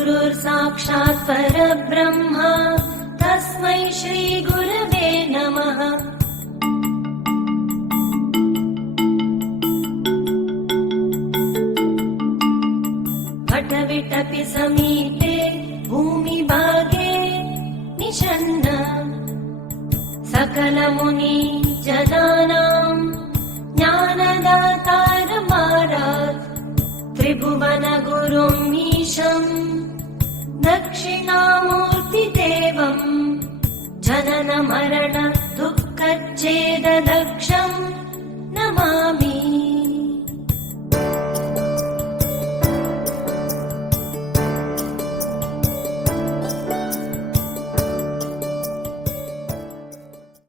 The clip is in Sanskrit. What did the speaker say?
गुरुर्साक्षात् परब्रह्मा तस्मै श्री गुरवे नमः। वटविटपि समीपे भूमिभागे निषण्ण सकलमुनि जनानां ज्ञानदातारमारात् त्रिभुवन गुरुम् ईशम् दक्षिणामूर्तिदेवम् जनन मरण दुःखच्छेददक्षम्